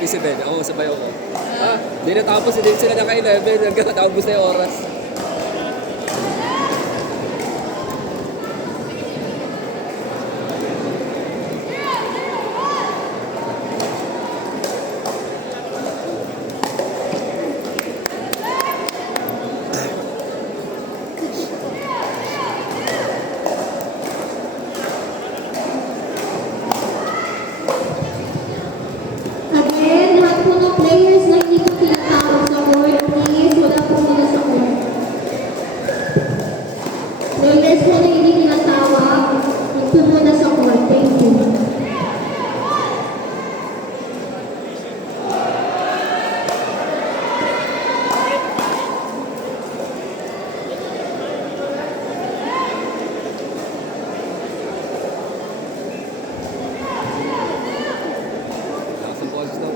umpisa din. Ako sabay ako. Di natapos din sila ng 11 hanggang natapos na yung oras. Again, lahat po ng players na hindi po tinatawag sa court, please, wala po muna sa court. Players po na hindi tinatawag, ito muna sa court. Thank you. Sa balls daw.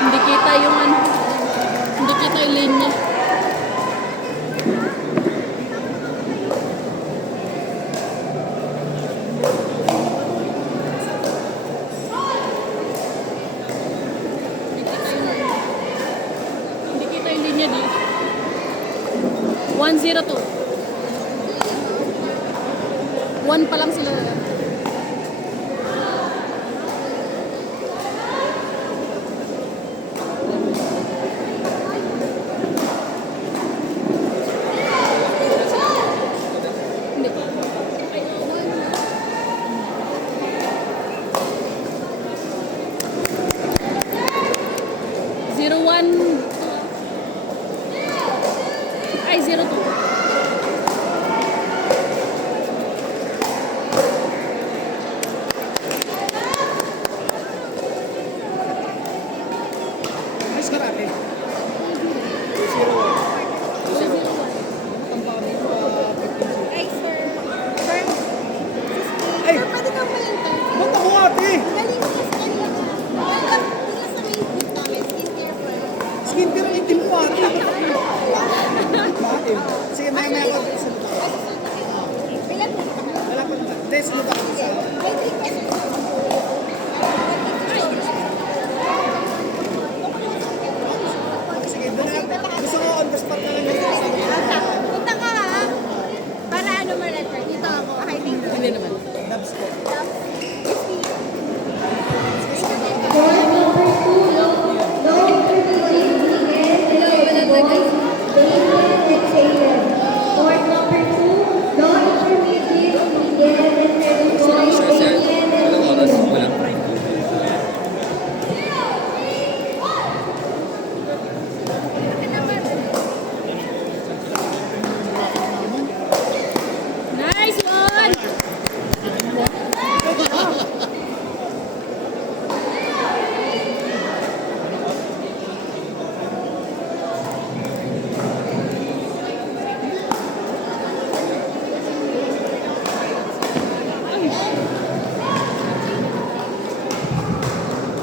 Hindi kita yung ano. Hindi kita yung linya. Hindi kita yung linya dito. 102. 1 pa lang sila. Hindi. 01. Ay, 02. Nice karate. Ay, sir. Sir, Ay, pwede kang ma-enter. ba't ako ate? Galing sa kanya ka. Wala, hindi sa main food namin. Skincare first. Skincare ang itim mo ate. Bakit? Sige, may ako sa lupa. Ilan po? Wala pa naman. Hindi, sa lupa ako sa... Ay, 3 pesos. Sige, doon na lang. Gusto ko on the spot na lang yung sabi. Punta ka ha. Para ano ma-refer. Dito ako. Hi, thank you. Hindi naman. Dabs ko. Court number 2, no intermediate weekend, and boys, Damien and Taylor. Court number 2, no intermediate weekend, and boys, Damien and Walang oras. Taylor. Wala. Nice one!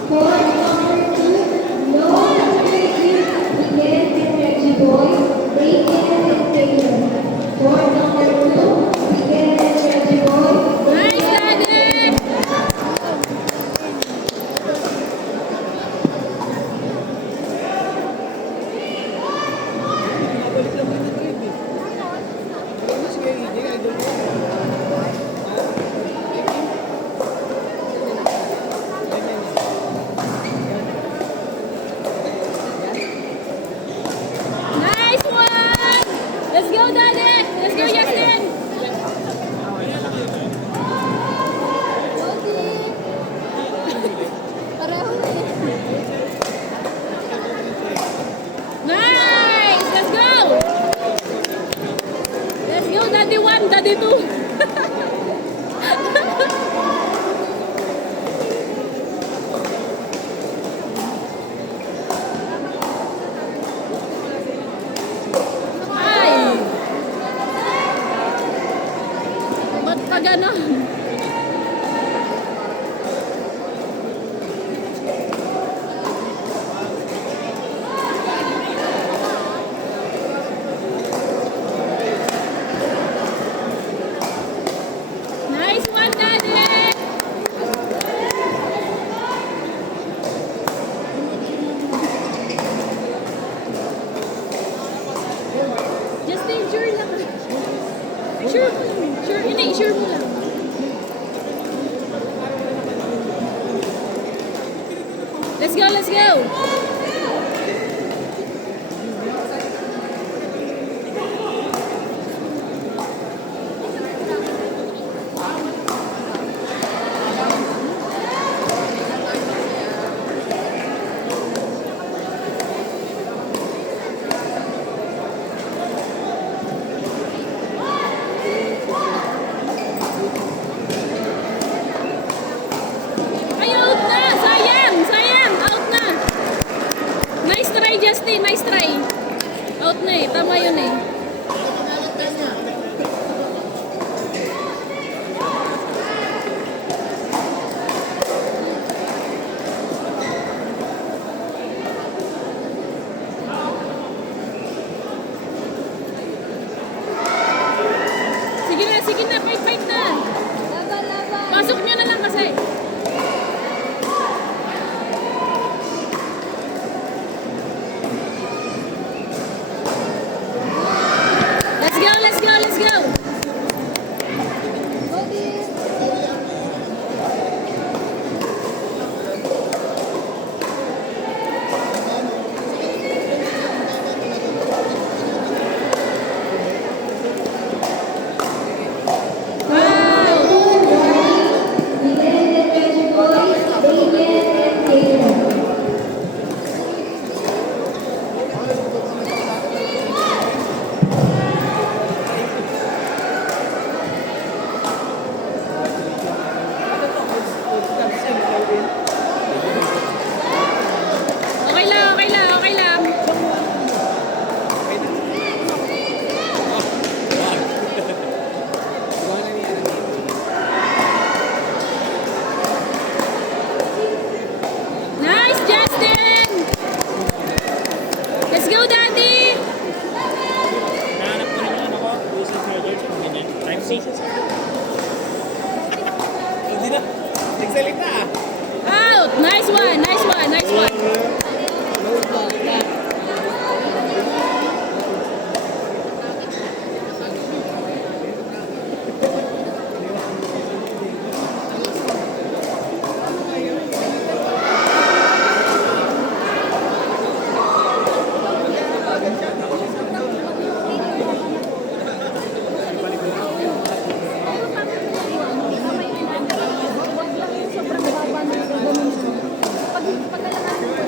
Court number 2, no intermediate weekend, and boys, Damien and Taylor. Court number 2, weekend, and boys, Nice, Daddy! Mabalik lang yung trip eh. Sige, hindi nga idol ko. Nice one! Let's go, Daddy! Let's go, Justin! Pareho na eh. Nice! Let's go! Let's go, Daddy 1, Daddy 2. Ay! Ba't pa ganon? Sure. Sure. Hindi, sure mo lang. Let's go, let's go. Ay, out na! Sayang! Sayang! Out na! Nice try, Justin. Nice try. Out na eh. Tama yun eh. Sige na, sige na. Fight, fight na. Laban, laban. Pasok nyo na lang kasi. Let's go, let's go, let's go. Go, dear. Wow! Miguel and boys, Damian and Taylor. Okay lang, okay lang, okay lang. Iwanan niya na dito. Nice, Justin! Let's go, Daddy! Nahanap ko rin yung ano ko, Wilson Hurdles, yung ganyan. Time C. Hindi na. Nagsalita ah. Out! Nice one, nice one, nice one. Sobrang baba na ganun. Pag kailangan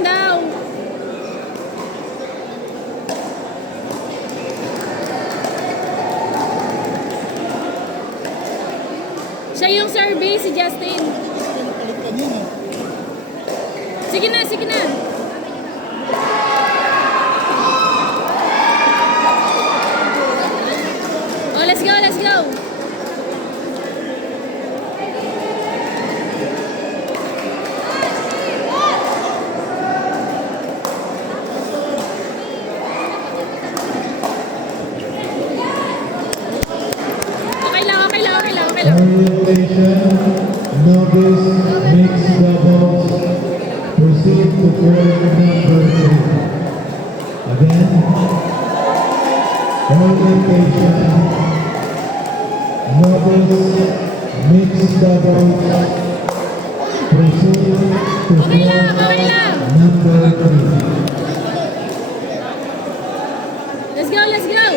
Justin daw. Siya yung service, si Justin. Pinapalitan yun eh. Sige na, sige na. Oh, let's go, let's go. Okay lang, okay lang, okay lang, okay lang. Orientation, novice, mixed doubles, proceed to court number 3. Again, orientation, novice, mixed doubles, proceed to Okay lang, court okay lang. number 3. Let's go, let's go.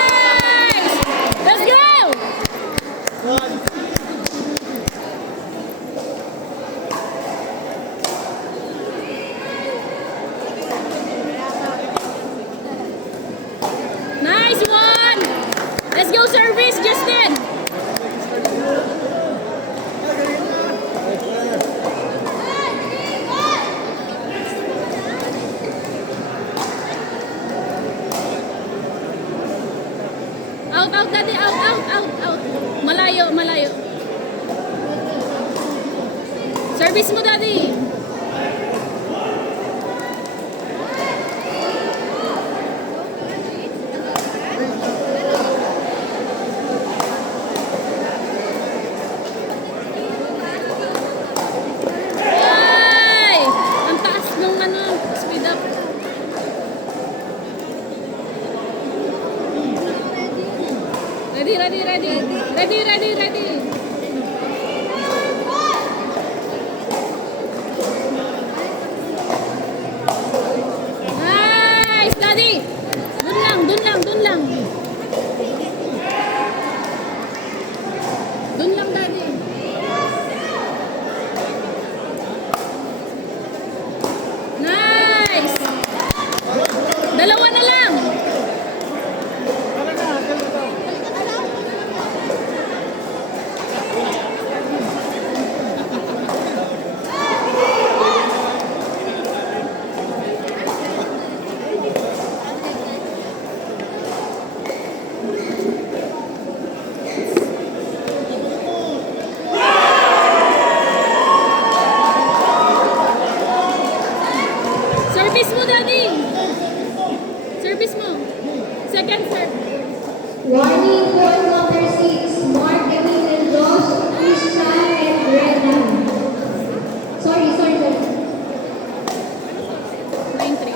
Nice! Let's go! Nice one! Let's go service, Justin! Out, out, daddy, out, out, out, out. Malayo, malayo. Service mo, daddy. Ay! Ang taas nung ano, speed up. Ready, ready, ready. Ready, ready, ready. Nice, daddy. Dun lang, dun lang, dun lang. Dun lang, daddy. Nice. Dalawa na lang. Service mo, daddy. Service mo. Second serve. Warning for number 6, Mark, Emil, and Josh, Christian, and Brennan. Sorry. 9-3.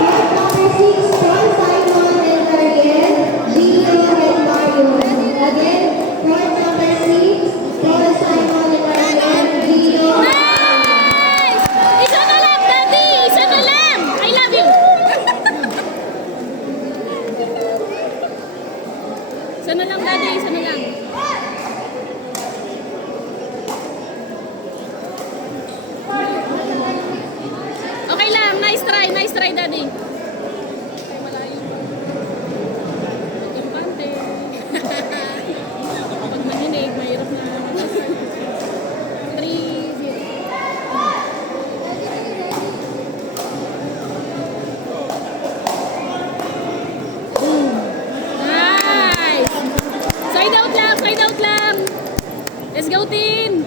Court number 6, Paul, Simon, and Ariel, Gio, and Mario. Again, court number 6, Paul, Simon, and Ariel, Gio, Nice! Isa na lang, daddy! Isa na lang! I love you! Isa na lang, daddy. Isa na lang. Okay lang. Nice try. Nice try, daddy. Ay, malayo pa. Importante. Pag nanginig, mahirap na. 3-0. Nice! Side out lang, side out lang. Let's go, team!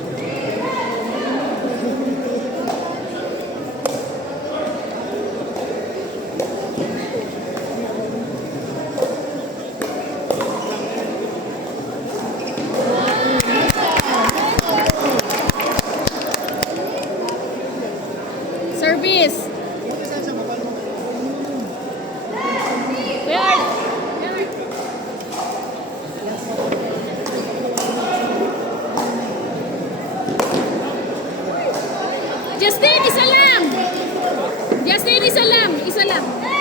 Service! Where are Justin, isa lang! Justin, isa lang! Isa lang!